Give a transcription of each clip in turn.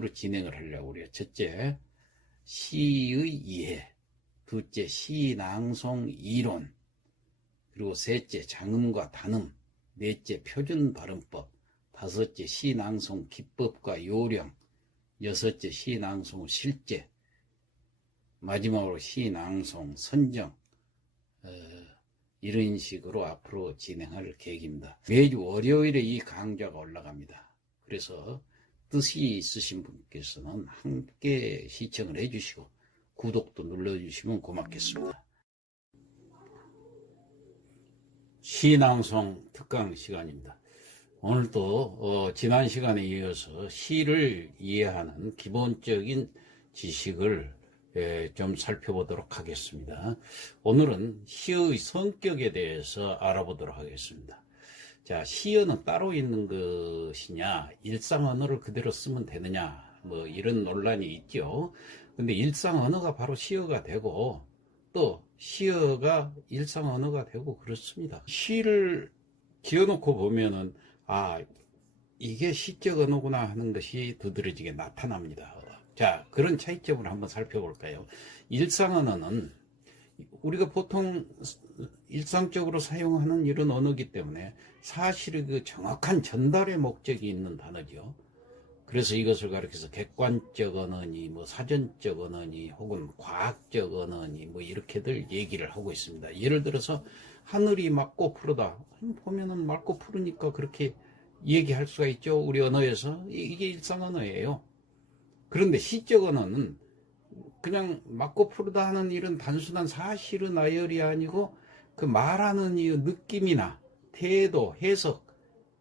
식으로 진행을 하려고 그래요. 첫째, 시의 이해. 둘째, 시낭송 이론. 그리고 셋째, 장음과 단음. 넷째, 표준 발음법. 다섯째, 시낭송 기법과 요령. 여섯째, 시낭송 실제. 마지막으로 시낭송 선정. 이런 식으로 앞으로 진행할 계획입니다. 매주 월요일에 이 강좌가 올라갑니다. 그래서 뜻이 있으신 분께서는 함께 시청을 해주시고 구독도 눌러주시면 고맙겠습니다. 시낭송 특강 시간입니다. 오늘도 지난 시간에 이어서 시를 이해하는 기본적인 지식을 좀 살펴보도록 하겠습니다. 오늘은 시의 성격에 대해서 알아보도록 하겠습니다. 자, 시어는 따로 있는 것이냐, 일상 언어를 그대로 쓰면 되느냐, 뭐 이런 논란이 있죠. 근데 일상 언어가 바로 시어가 되고 또 시어가 일상 언어가 되고 그렇습니다. 시를 지어놓고 보면은 이게 시적 언어구나 하는 것이 두드러지게 나타납니다. 자, 그런 차이점을 한번 살펴볼까요? 일상 언어는 우리가 보통 일상적으로 사용하는 이런 언어이기 때문에 사실의 그 정확한 전달의 목적이 있는 단어죠. 그래서 이것을 가리켜서 객관적 언어니, 뭐 사전적 언어니, 혹은 과학적 언어니, 뭐 이렇게들 얘기를 하고 있습니다. 예를 들어서 하늘이 맑고 푸르다. 보면은 맑고 푸르니까 그렇게 얘기할 수가 있죠. 우리 언어에서. 이게 일상 언어예요. 그런데 시적 언어는 그냥 맑고 푸르다 하는 이런 단순한 사실의 나열이 아니고 그 말하는 이 느낌이나 태도, 해석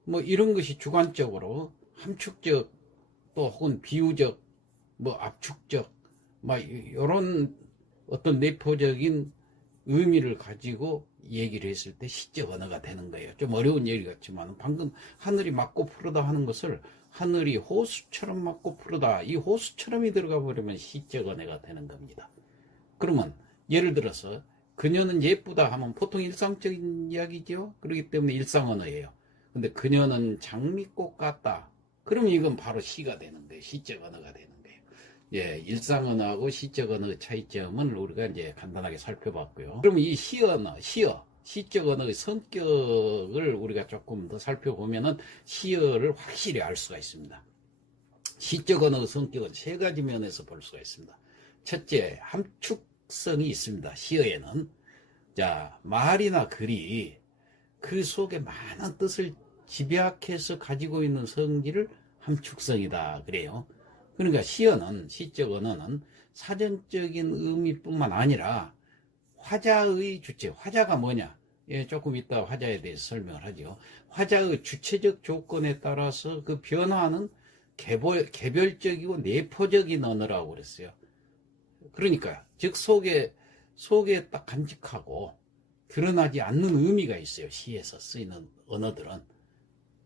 뭐 이런 것이 주관적으로 함축적 또 혹은 비유적 뭐 압축적 막 이런 어떤 내포적인 의미를 가지고 얘기를 했을 때 시적 언어가 되는 거예요. 좀 어려운 얘기 같지만 방금 하늘이 맑고 푸르다 하는 것을 하늘이 호수처럼 맑고 푸르다, 이 호수처럼이 들어가 버리면 시적 언어가 되는 겁니다. 그러면 예를 들어서 그녀는 예쁘다 하면 보통 일상적인 이야기죠. 그렇기 때문에 일상 언어예요. 근데 그녀는 장미꽃 같다, 그러면 이건 바로 시가 되는 거예요. 시적 언어가 되는 거예요. 예, 일상 언어하고 시적 언어의 차이점은 우리가 이제 간단하게 살펴봤고요. 그러면 이 시적 언어의 성격을 우리가 조금 더 살펴보면은 시어를 확실히 알 수가 있습니다. 시적 언어의 성격은 세 가지 면에서 볼 수가 있습니다. 첫째, 함축성이 있습니다. 시어에는. 자, 말이나 글이 그 속에 많은 뜻을 집약해서 가지고 있는 성질을 함축성이다 그래요. 그러니까 시적 언어는 사전적인 의미뿐만 아니라 화자의 주체, 화자가 뭐냐? 예, 조금 이따 화자에 대해서 설명을 하죠. 화자의 주체적 조건에 따라서 그 변화하는 개별적이고 내포적인 언어라고 그랬어요. 그러니까 즉 속에 딱 간직하고 드러나지 않는 의미가 있어요. 시에서 쓰이는 언어들은.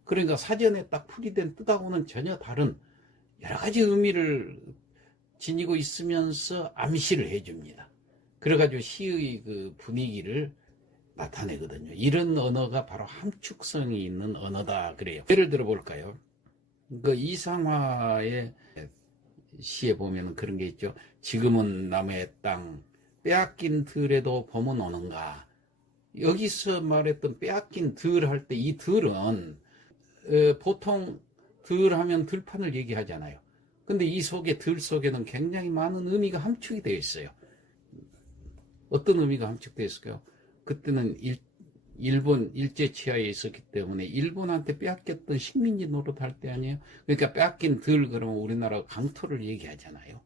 그러니까 사전에 딱 풀이된 뜻하고는 전혀 다른 여러 가지 의미를 지니고 있으면서 암시를 해줍니다. 그래가지고 시의 그 분위기를 나타내거든요. 이런 언어가 바로 함축성이 있는 언어다 그래요. 예를 들어 볼까요? 그 이상화의 시에 보면 그런 게 있죠. 지금은 남의 땅 빼앗긴 들에도 봄은 오는가. 여기서 말했던 빼앗긴 들 할 때 이 들은 보통 들 하면 들판을 얘기하잖아요. 근데 이 속에 들 속에는 굉장히 많은 의미가 함축이 되어 있어요. 어떤 의미가 함축되어 있을까요? 그때는 일본 일제 치하에 있었기 때문에 일본한테 빼앗겼던 식민지 노릇할 때 아니에요. 그러니까 빼앗긴 들 그러면 우리나라 강토를 얘기하잖아요.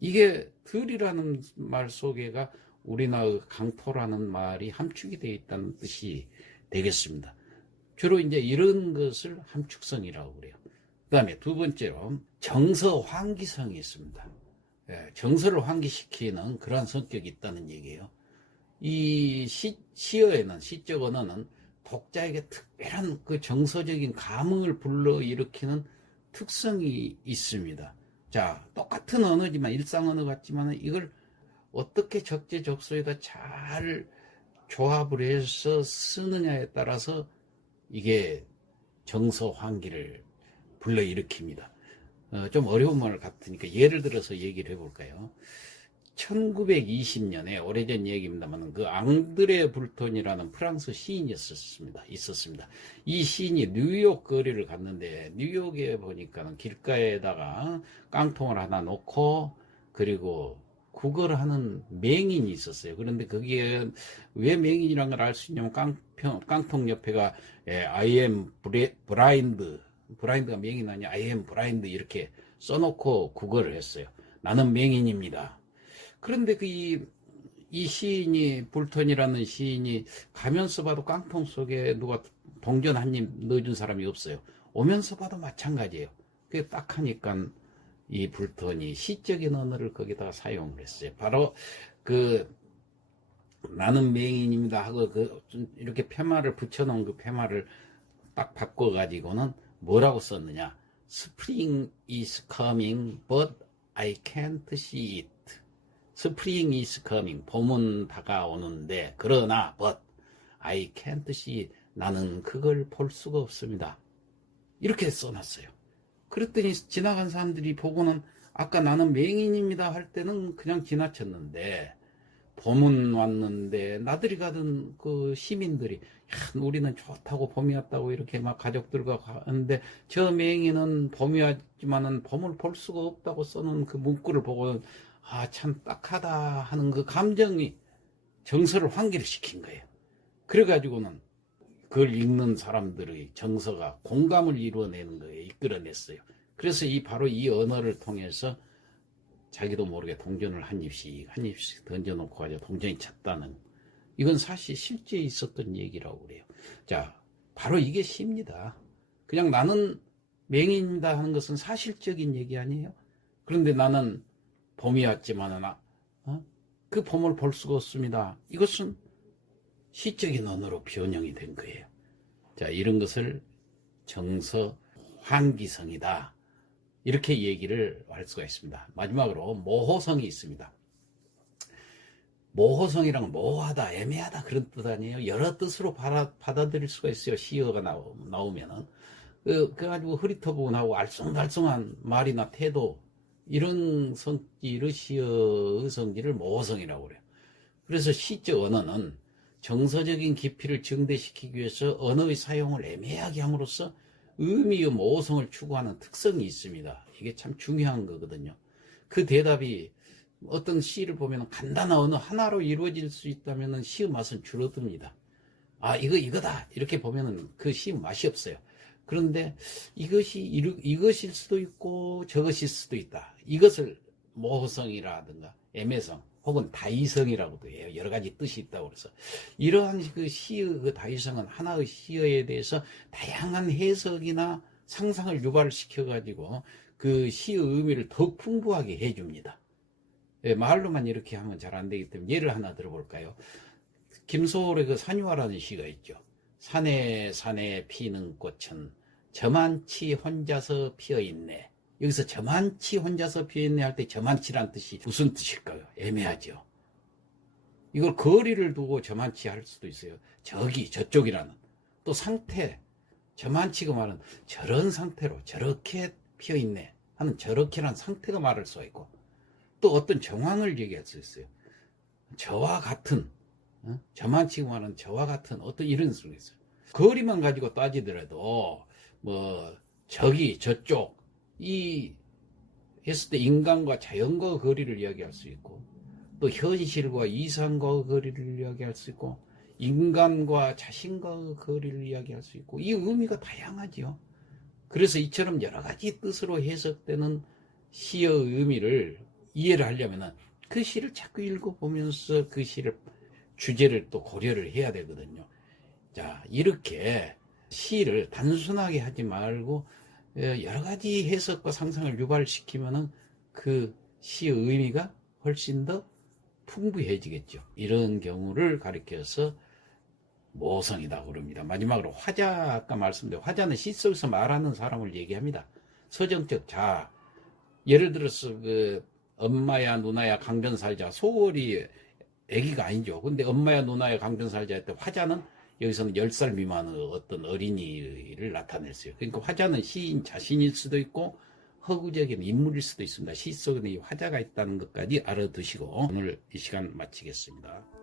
이게 들이라는 말 속에가 우리나라 강토라는 말이 함축이 되어 있다는 뜻이 되겠습니다. 주로 이제 이런 것을 함축성이라고 그래요. 그 다음에 두 번째로 정서 환기성이 있습니다. 정서를 환기시키는 그러한 성격이 있다는 얘기예요. 이 시어에는, 시적 언어는 독자에게 특별한 그 정서적인 감흥을 불러일으키는 특성이 있습니다. 자, 똑같은 언어지만, 일상 언어 같지만 이걸 어떻게 적재적소에다 잘 조합을 해서 쓰느냐에 따라서 이게 정서 환기를 불러일으킵니다. 좀 어려운 말 같으니까 예를 들어서 얘기를 해볼까요? 1920년에 오래전 얘기입니다만 그 앙드레 불톤이라는 프랑스 시인이 있었습니다. 이 시인이 뉴욕 거리를 갔는데 뉴욕에 보니까 길가에다가 깡통을 하나 놓고 그리고 국어를 하는 맹인이 있었어요. 그런데 거기에 왜 맹인이라는 걸 알 수 있냐면 깡통 옆에가 I am blind, 블라인드가 맹인 아니야, I am blind 이렇게 써놓고 국어를 했어요. 나는 맹인입니다. 그런데 이 시인이, 불턴이라는 시인이 가면서 봐도 깡통 속에 누가 동전 한 입 넣어준 사람이 없어요. 오면서 봐도 마찬가지예요. 그게 딱 하니까 이 불턴이 시적인 언어를 거기다가 사용을 했어요. 바로 나는 맹인입니다 하고 이렇게 팻말을 붙여놓은 그 팻말을 딱 바꿔가지고는 뭐라고 썼느냐. Spring is coming, but I can't see it. Spring is coming, 봄은 다가오는데 그러나 but I can't see it. 나는 그걸 볼 수가 없습니다. 이렇게 써놨어요. 그랬더니 지나간 사람들이 보고는 아까 나는 맹인입니다 할 때는 그냥 지나쳤는데 봄은 왔는데 나들이 가던 그 시민들이 야, 우리는 좋다고 봄이 왔다고 이렇게 막 가족들과 가는데 저 맹인은 봄이 왔지만은 봄을 볼 수가 없다고 써놓은 그 문구를 보고 아, 참 딱하다 하는 그 감정이 정서를 환기를 시킨 거예요. 그래가지고는 그걸 읽는 사람들의 정서가 공감을 이루어내는 거예요. 이끌어냈어요. 그래서 바로 이 언어를 통해서 자기도 모르게 동전을 한 입씩 던져놓고 가지고 동전이 찼다는, 이건 사실 실제 있었던 얘기라고 그래요. 자, 바로 이게 시입니다. 그냥 나는 맹인이다 하는 것은 사실적인 얘기 아니에요? 그런데 나는 봄이 왔지만은 그 봄을 볼 수가 없습니다. 이것은 시적인 언어로 변형이 된 거예요. 자, 이런 것을 정서 환기성이다, 이렇게 얘기를 할 수가 있습니다. 마지막으로 모호성이 있습니다. 모호성이란 모호하다, 애매하다 그런 뜻 아니에요. 여러 뜻으로 받아들일 수가 있어요. 시어가 나오면은 그래가지고 흐릿터분하고 알쏭달쏭한 말이나 태도, 이런 성질의 시어의 성질을 모호성이라고 그래요. 그래서 시적 언어는 정서적인 깊이를 증대시키기 위해서 언어의 사용을 애매하게 함으로써 의미의 모호성을 추구하는 특성이 있습니다. 이게 참 중요한 거거든요. 그 대답이 어떤 시를 보면 간단한 언어 하나로 이루어질 수 있다면 시의 맛은 줄어듭니다. 아, 이거다 이렇게 보면 그 시 맛이 없어요. 그런데 이것일 수도 있고 저것일 수도 있다. 이것을 모호성이라든가 애매성 혹은 다이성이라고도 해요. 여러 가지 뜻이 있다고 그래서 이러한 그 시의 그 다이성은 하나의 시어에 대해서 다양한 해석이나 상상을 유발시켜 가지고 그 시의 의미를 더욱 풍부하게 해줍니다. 말로만 이렇게 하면 잘 안 되기 때문에 예를 하나 들어볼까요? 김소월의 그 산유화라는 시가 있죠. 산에 산에 피는 꽃은 저만치 혼자서 피어있네. 여기서 저만치 혼자서 피어있네 할 때 저만치란 뜻이 무슨 뜻일까요? 애매하죠. 이걸 거리를 두고 저만치 할 수도 있어요. 저쪽이라는. 또 상태, 저만치가 말은 저런 상태로 저렇게 피어있네 하는 저렇게란 상태가 말할 수가 있고, 또 어떤 정황을 얘기할 수 있어요. 저와 같은, 저만치가 말은 저와 같은 어떤 이런 수가 있어요. 거리만 가지고 따지더라도 저쪽 했을 때 인간과 자연과 거리를 이야기할 수 있고, 또 현실과 이상과 거리를 이야기할 수 있고, 인간과 자신과 거리를 이야기할 수 있고, 이 의미가 다양하죠. 그래서 이처럼 여러 가지 뜻으로 해석되는 시의 의미를 이해를 하려면 그 시를 자꾸 읽어보면서 그 시를 주제를 또 고려를 해야 되거든요. 자, 이렇게 시를 단순하게 하지 말고 여러 가지 해석과 상상을 유발시키면은 그 시의 의미가 훨씬 더 풍부해지겠죠. 이런 경우를 가리켜서 모성이다 그럽니다. 마지막으로 화자, 아까 말씀드린 화자는 시 속에서 말하는 사람을 얘기합니다. 서정적 자, 예를 들어서 그 엄마야 누나야 강변살자, 소월이 애기가 아니죠. 근데 엄마야 누나야 강변살자 할 때 화자는 여기서는 10살 미만의 어떤 어린이를 나타냈어요. 그러니까 화자는 시인 자신일 수도 있고 허구적인 인물일 수도 있습니다. 시 속에는 이 화자가 있다는 것까지 알아두시고 오늘 이 시간 마치겠습니다.